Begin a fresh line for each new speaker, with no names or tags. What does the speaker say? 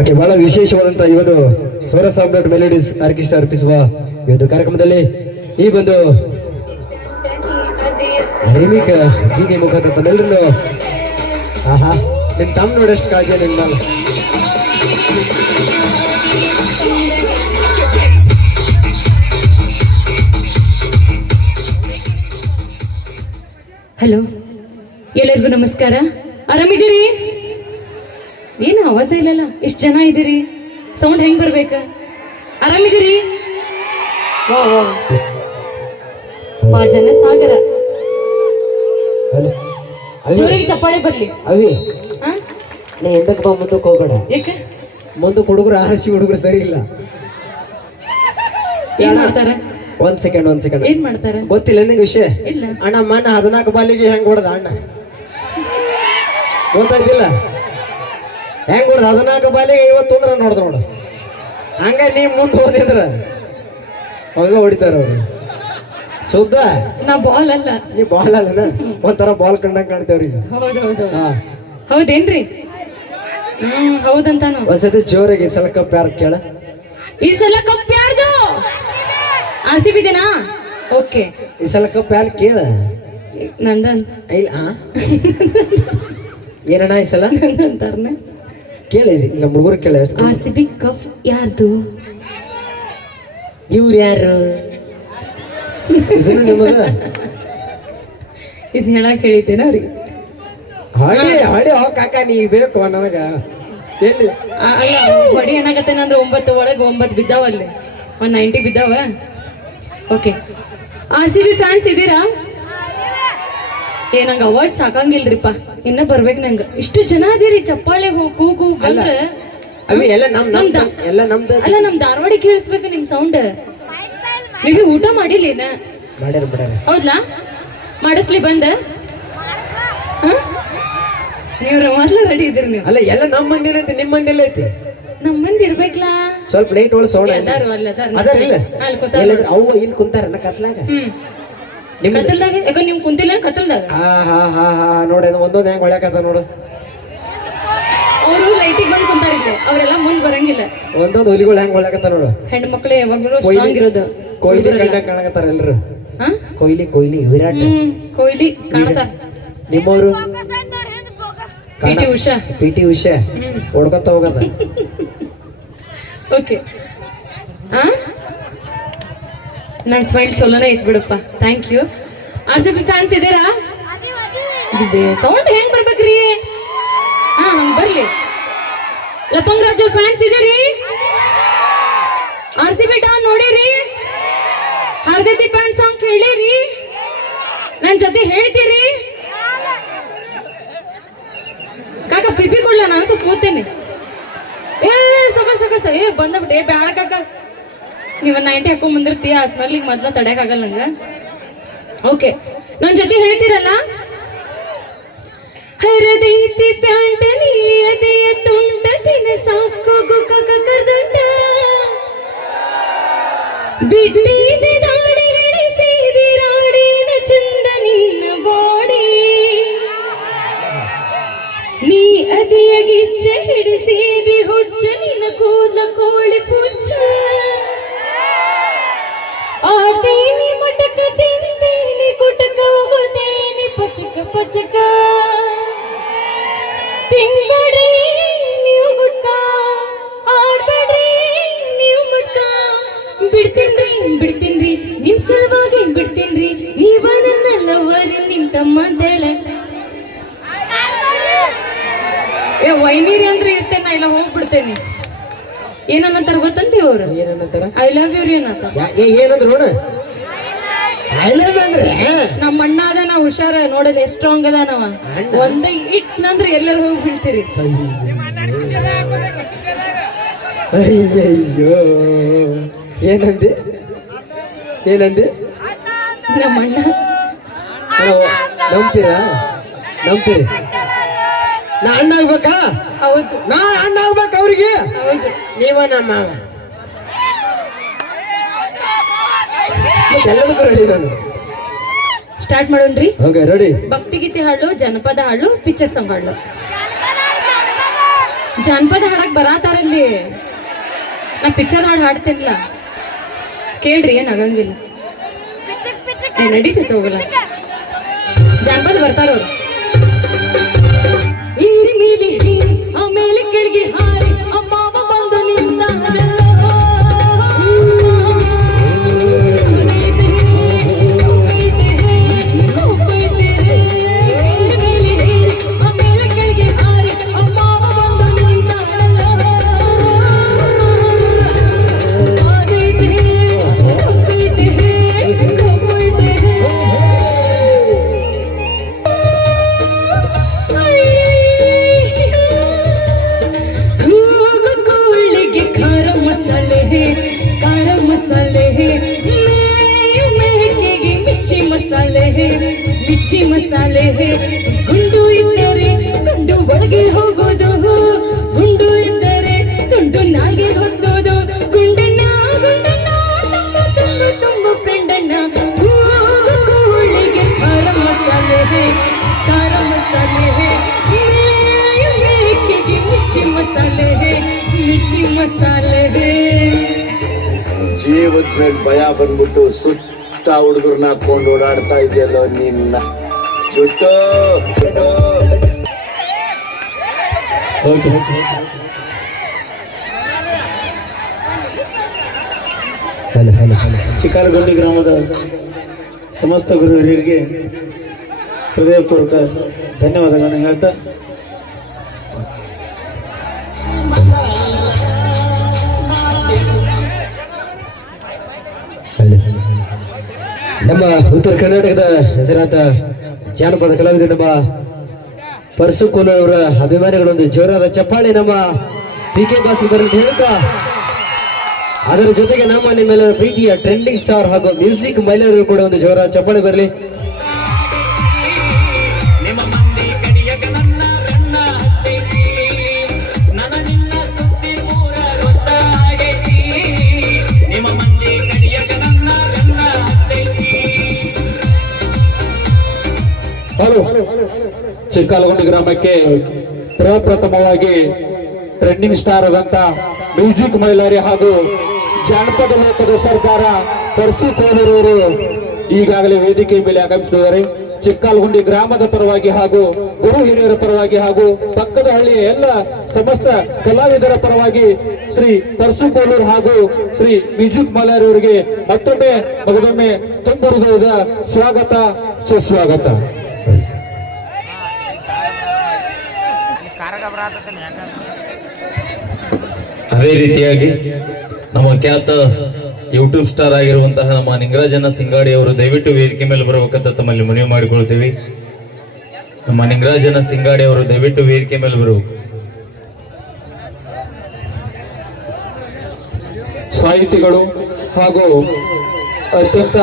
Okay, ಬಹಳ ವಿಶೇಷವಾದಂತಹ ಈ ಒಂದು ಸ್ವರ ಸಾಮ್ರಾಟ್ ಮೆಲೋಡಿಸ್ ಆರ್ಕೆಸ್ಟ್ರಾ ಅರ್ಪಿಸುವ ಈ ಒಂದು ಕಾರ್ಯಕ್ರಮದಲ್ಲಿ ಈ ಒಂದು ಧೈಮಿಕ ಗೀತೆ ಮುಖಾಂತರ ತಮ್ಮೆಲ್ಲರನ್ನು, ಆಹಾ, ನಿಮ್ ತಮ್ಮ ನೋಡಷ್ಟು ಕಾಳಜಿ ನಿಮ್ಮ.
ಹಲೋ ಎಲ್ಲರಿಗೂ ನಮಸ್ಕಾರ. ಆರಾಮಿದ್ದೀರಿ? ಏನು ಆವಾಜ ಇಲ್ಲಲ್ಲ? ಎಷ್ಟು ಜನ ಇದ್ದೀರಿ? ಸೌಂಡ್ ಹೆಂಗ್ ಬರ್ಬೇಕ? ಆರಾಮಿದ್ದೀರಿ? ಜನ ಸಾಗರ ಜೋರಿಗೆ ಚಪ್ಪಾಳೆ ಬರ್ಲಿ.
ಅವಿ.
ಹಾ
ನೀ ಎಂದಕ್ಕೆ ಬಾ ಮುಂದಕ್ಕೆ ಹೋಗ್ಬೇಡ.
ಯಾಕೆ?
ಮುಂದಕ್ಕೆ ಹುಡುಗರು ಆರಸಿ ಹುಡುಗರು ಸರಿ ಇಲ್ಲ.
ಏನ್ ಮಾಡ್ತಾರೆ?
ಒಂದ್ ಸೆಕೆಂಡ್ ಒಂದ್ ಸೆಕೆಂಡ್
ಏನ್ ಮಾಡ್ತಾರೆ?
ಗೊತ್ತಿಲ್ಲ ನಿಂಗೆ ವಿಷಯ?
ಇಲ್ಲ.
ಅಣ್ಣ ಮಣ್ಣ ಹದಿನಾಲ್ಕು ಬಾಲಿಗೆ ಹೆಂಗ್ ಹೊಡೆದ ಅಣ್ಣ? ಗೊತ್ತಾಯ್ತಿಲ್ಲ? ಹೆಂಗ್ ಹೊಡೆದ ಹದಿನಾಲ್ಕು ಬಾಲಿಗೆ ಅಂದ್ರೆ ನೋಡ್ದೆ ನೋಡು. ಹಂಗ ನೀ ಮುಂದೆ ಹೋದಿದ್ರ ಹಂಗ ಹೊಡಿತಾರ ಅವ್ರು. ಸುದ್ದ
ನಾ ಬಾಲ್ ಅಲ್ಲ.
ನೀ ಬಾಲ್ ಅಲ್ಲನ? ಒಂಥರ ಬಾಲ್ ಕಂಡಂಗ್ ಕಾಣ್ತೇವ್ರಿ
ಹೌದು ಹೌದು
ಹಾ.
ಹೌದೇನ್ರಿ? ಹ್ಮ್ ಹೌದಂತಾನು.
ಒಂದ್ಸತಿ ಜೋರಾಗಿ ಈ ಸಲ ಕಪ್ ಯಾರು ಕೇಳ?
ಈ ಸಲ ಕಪ್ ಯಾರ್ದು? ಆರ್ ಸಿ ಬಿದೇನಾ ಓಕೆ.
ಈ ಸಲ ಕಪ್ ಯಾರು ಕೇಳ?
ನಂದನ್.
ಇಲ್ಲ ಆ? ಏನಣ್ಣ ಈ ಸಲ?
ಅಂತಾರನ
ಕೇಳಿ ನಮ್ಮ ಹುಡುಗರು ಕೇಳ
ಆರ್ ಸಿ ಬಿ ಕಫ್ ಯಾರ್ದು?
ಇವ್ರು ಯಾರು? ಇದನ್ನು
ಹೇಳಕ್ ಹೇಳಿದ್ದೇನ ಅವ್ರಿಗೆ.
ಹಾಡಿ ಹಾಡಿ ಹೋಗ್ ಕಾಕ ನೀ ಬೇಕು ನನಗ. ಎಲ್ಲಿ?
ಅಲ್ಲ ಹೊಡಿ ಏನಾಗತ್ತೇನ ಅಂದ್ರೆ ಒಂಬತ್ತು ಒಳಗೆ ಒಂಬತ್ತು ಬಿದ್ದಾವ ಅಲ್ಲಿ. ಒಂದ್ ninety ಬಿದ್ದಾವ? Okay R C B fans ಇದೀರಾ? ಏ ನಂಗೆ ಅವಾಜ್ ಸಾಕಂಗಿಲ್ರಿಪ್ಪ. ಇನ್ನ ಬರ್ಬೇಕು ನಂಗೆ. ಇಷ್ಟು ಜನ ಅದೀರಿ ಚಪ್ಪಾಳೆ ಕೂಗು ಬಂದ್ರೆ
ಅವಿ ಎಲ್ಲ ನಮ್ ಎಲ್ಲ ನಮ್ದು
ಅಲ್ಲ ನಮ್ ಧಾರವಾಡ ಕೇಳಿಸ್ಬೇಕು ನಿಮ್ ಸೌಂಡ್ ನೀವು ಊಟ ಮಾಡಿಲ್ಲ
ಇನ್ನ?
ಹೌದ್ಲಾ? ಮಾಡಿಸ್ಲಿ ಬಂದ? ಹ? ನೀವು ಮೊದ್ಲು ರೆಡಿ ಇದ್ರಿ ನೀವು.
ಅಲ್ಲ ಎಲ್ಲ ನಮ್ಮ ಐತಿ ನಿಮ್ಮ ಮಂದಿ ಐತಿ.
ನಮ್ಮ ಮಂದಿ ಇರ್ಬೇಕಲ್ಲ
ಸ್ವಲ್ಪ ಲೈಟ್ ಒಳಗೆ ಸೌಂಡ್
ಅದಾರು ಅಲ್ಲ ಅದಾರು
ಅದಾರ ಇಲ್ಲ?
ಅಲ್ಲಿ
ಅವು ಇಲ್ಲಿ ಕುಂತಾರಲ್ಲ ಕತ್ಲಾಗ. ನಿಮ್
ಕತ್ತಲ್ದಾಗ? ಯಾಕ ನೀವು ಕುಂತಿಲ್ಲ ಕತ್ತಲ್ದಾಗ?
ಹಾ ಹಾ ಹಾ ಹಾ ನೋಡಿ ಅದು ಒಂದೊಂದು ಹೆಂಗ್ ಹೊಳ್ಯಾಕತ್ತ ನೋಡು.
ಅವರು ಲೈಟಿಗೆ ಬಂದು ಕುಂತಾರಿಲ್ಲ ಅವರೆಲ್ಲ ಮುಂದ್ ಬರಂಗಿಲ್ಲ.
ಒಂದೊಂದು ಹುಲಿಗಳು ಹೆಂಗ್ ಹೊಳ್ಯಾಕತ್ತ ನೋಡು.
ಹೆಣ್ಣು ಮಕ್ಳು ಯಾವಾಗಲೂ ಸ್ಟ್ರಾಂಗ್ ಇರೋದು.
ಕೊಯ್ಲಿ ಕಂಡ ಕಾಣಕತ್ತಾರ ಎಲ್ಲರೂ
ಹಾ?
ಕೊಹ್ಲಿ ಕೊಯ್ಲಿ ವಿರಾಟ್.
ಕೊಹ್ಲಿ ಕಾಣ್ತಾರ.
ನಿಮ್ಮವರು?
P T Usha.
P T Usha. ಹೊಡ್ಕೊತ ಹೋಗದ.
ಓಕೆ ಆ? ನನ್ನ ಸ್ಮೈಲ್ ಚಲೋನೇ ಐತ್ ಬಿಡಪ್ಪ. ಥ್ಯಾಂಕ್ ಯು ಬಿ ಫ್ಯಾನ್ಸ್ ಇದ್ದೀರಾ ಸೌಂಡ್ ಹೆಂಗ್ ಬರ್ಬೇಕ್ರಿ? ಹಾ ಹಂಗ್ ಬರ್ಲಿ. ಲಪಂಗ್ ರಾಜ್ ಫ್ಯಾನ್ಸ್ ಇದೀರಿ? ಆರ್ ಸಿ ಬಿ ಡಾನ್ ನೋಡಿರಿ? ಹರ್ಗತಿ ಪ್ಯಾಂಟ್ ಸಾಂಗ್ ಕೇಳಿರಿ? ನನ್ ಜೊತೆ ಹೇಳ್ತೀರಿ? ಕಾಕ ಪಿಪಿ ಕೊಡ್ಲ ನಾನು ಸ್ವಲ್ಪ ಕೂತೇನೆ. ಏ ಸಗ ಸಗ ಏ ಬಂದಬಿಟ್ಟು ಏ, ಬ್ಯಾಡ ಕಾಕ. ನೀವು ನೈಂಟಿ ಹಾಕೊಂಡ್ ಬಂದಿರ್ತೀಯ, ಆ ಸ್ಮೆಲ್ಲಿಗೆ ಮೊದ್ಲ ತಡೆಯಕ್ಕಾಗಲ್ಲ ನಂಗೆ. ಓಕೆ ನನ್ ಜೊತೆ ಹೇಳ್ತೀರಲ್ಲ? ಹರದೈತಿ ಪ್ಯಾಂಟ ನೀಯದೆಯ ತುಂಡ ತಿನ ಸಾಕೋಗು ಕಕ ಕರ್ದುಂಟ ಬಿಟ್ಟಿದೆ ದಾಡಿ ಸೇರಿ ರಾಡಿನ ಚಂದ ನಿನ್ನ ಬಾಡಿ. ನೀ ಅದಿಯ ಗಿಚ್ಚ ಹಿಡಿಸಿದಿ ಹುಚ್ಚ, ನಿನ್ನ ಕೂದ ಕೋಳಿ ಪುಚ್ಚ. ಪಚಕ. ತಿನ್ಬೇಡ್ರಿ ನೀವು ಗುಟ್ಕ. ಆಡ್ಬೇಡ್ರಿ ನೀವು ಮುಟ್ಕ. ಬಿಡ್ತೀನ್ರಿ ಬಿಡ್ತೀನ್ರಿ ನಿಮ್ ಸಲುವಾಗಿ ಬಿಡ್ತೀನ್ರಿ. ನೀವ ನನ್ನ ಲವರ್ ನಿಮ್ ತಮ್ಮ ಅಂತೇಳೆ ಏ ವೈನೀರಿ ಅಂದ್ರೆ ಇರ್ತೇನೆ ನಾ ಇಲ್ಲ ಹೋಗ್ಬಿಡ್ತೇನೆ. ಏನನ್ನಂತಾರ ಗೊತ್ತಂತೀವ್ರು ಅವ್ರು
ಏನಂತಾರ
ಐ ಲವ್ ಯು ರೀ
ಯಾ- ಏನಂದ್ರು ನೋಡು. ಅಲ್ಲದ ಅಂದ್ರೆ
ನಮ್ಮ ಅಣ್ಣ ನಾವು ಹುಷಾರ ನೋಡಲಿ ಎಷ್ಟ್ ಸ್ಟ್ರಾಂಗ್ ಅದಾನವ.
ಅಣ್ಣ?
ಒಂದ ಇಟ್ನಂದ್ರೆ ಎಲ್ಲರೂ ಹೋಗಿ ಬೀಳ್ತೀರಿ.
ಅಯ್ಯಯ್ಯೋ. ಏನಂದಿ? ಏನಂದಿ?
ನಮ್ಮ ಅಣ್ಣ.
ನಾವು ನಂಬ್ತೀರಾ? ನಂಬ್ತೀರಿ. ನಾ ಅಣ್ಣ ಆಗ್ಬೇಕಾ?
ಹೌದು.
ನಾ ಅಣ್ಣ ಆಗ್ಬೇಕು ಅವ್ರಿಗೆ.
ಹೌದು.
ನೀವ ನಮ್ಮ ಮಾವ. ಎಲ್ಲದಕ್ಕೂ ರೆಡಿ ನಾನು.
ಸ್ಟಾರ್ಟ್ ಮಾಡೋಣ್ರಿ
ಓಕೆ ರೆಡಿ
ಭಕ್ತಿಗೀತೆ ಹಾಡು ಜನಪದ ಹಾಡು ಪಿಕ್ಚರ್ ಸಾಂಗ್ ಹಾಡು ಜನಪದ. ಹಾಡಕ್ ಬರಾತಾರಲ್ಲಿ ನಾ ಪಿಕ್ಚರ್ ಹಾಡು ಹಾಡ್ತಿರ್ಲಿಲ್ಲ ಕೇಳ್ರಿ ಏನ್ ಆಗಂಗಿಲ್ಲ. ನಡೀತಿತ್ತು ನಡೀತೈತೆ ಹೋಗಲ್ಲ. ಜನಪದ ಬರ್ತಾರ
ಜೀವದ ಮೇಲೆ ಭಯ ಬಂದ್ಬಿಟ್ಟು ಸುತ್ತ ಹುಡುಗರನ್ನ ಹಾಕೊಂಡು ಓಡಾಡ್ತಾ ಇದೆಯಲ್ಲ ನಿನ್ನ. ಜುಟ್ಟು
ಚಿಕ್ಕಾರಗೊಂಡಿ ಗ್ರಾಮದ ಸಮಸ್ತ ಗುರುವರಿಗೆ ಹಿರಿಯರಿಗೆ ಹೃದಯಪೂರ್ವಕ ಧನ್ಯವಾದಗಳನ್ನು ಹೇಳ್ತಾ
ನಮ್ಮ ಉತ್ತರ ಕರ್ನಾಟಕದ ಹೆಸರಾಂತ ಜಾನಪದ ಕಲಾವಿದ ನಮ್ಮ ಪರಶು ಅವರ ಅಭಿಮಾನಿಗಳೊಂದು ಜೋರಾದ ಚಪ್ಪಾಳೆ ನಮ್ಮ ಪಿ ಕೆ ಬಾಸಿ ಹೇಳ್ತಾ, ಅದರ ಜೊತೆಗೆ ನಮ್ಮ ನಿಮ್ಮೆಲ್ಲರ ಪ್ರೀತಿಯ ಟ್ರೆಂಡಿಂಗ್ ಸ್ಟಾರ್ ಹಾಗೂ ಮ್ಯೂಸಿಕ್ ಮಹಿಳೆಯರು ಕೂಡ ಒಂದು ಜೋರಾದ ಚಪ್ಪಾಳೆ ಬರಲಿ.
ಹಲೋ. ಚಿಕ್ಕಾಲಗುಂಡಿ ಗ್ರಾಮಕ್ಕೆ ಪ್ರಪ್ರಥಮವಾಗಿ ಟ್ರೆಂಡಿಂಗ್ ಸ್ಟಾರ್ ಆದಂತ ಮ್ಯೂಸಿಕ್ ಮೈಲಾರಿ ಹಾಗೂ ಜಾನಪದ ಲೋಕದ ಸರ್ಕಾರ ಪರ್ಸಿ ಕೋನರವರು ಈಗಾಗಲೇ ವೇದಿಕೆ ಮೇಲೆ ಆಗಮಿಸಿದ್ದಾರೆ ಚಿಕ್ಕಾಲಗುಂಡಿ ಗ್ರಾಮದ ಪರವಾಗಿ ಹಾಗೂ ಗುರು ಹಿರಿಯರ ಪರವಾಗಿ ಹಾಗೂ ಪಕ್ಕದ ಹಳ್ಳಿಯ ಎಲ್ಲ ಸಮಸ್ತ ಕಲಾವಿದರ ಪರವಾಗಿ ಶ್ರೀ ಪರ್ಸು ಕೋಲೂರ್ ಹಾಗೂ ಶ್ರೀ ಮ್ಯೂಸಿಕ್ ಮೈಲಾರಿ ಅವರಿಗೆ ಮತ್ತೊಮ್ಮೆ, ಮಗದೊಮ್ಮೆ ತುಂಬ ಹೃದಯದ ಸ್ವಾಗತ, ಸುಸ್ವಾಗತ.
ಅದೇ ರೀತಿಯಾಗಿ ನಮ್ಮ ಖ್ಯಾತ ಯೂಟ್ಯೂಬ್ ಸ್ಟಾರ್ ಆಗಿರುವಂತಹ ನಮ್ಮ ನಿಂಗರಾಜನ ಸಿಂಗಾಡಿ ಅವರು ದಯವಿಟ್ಟು ವೇದಿಕೆ ಮೇಲೆ ಬರಬೇಕಂತ ತಮ್ಮಲ್ಲಿ ಮನವಿ ಮಾಡಿಕೊಳ್ತೀವಿ. ನಮ್ಮ ನಿಂಗರಾಜನ ಸಿಂಗಾಡಿ ಅವರು ದಯವಿಟ್ಟು ವೇದಿಕೆ ಮೇಲೆ ಬರಬೇಕು
ಸಾಹಿತಿಗಳು ಹಾಗೂ ಅತ್ಯಂತ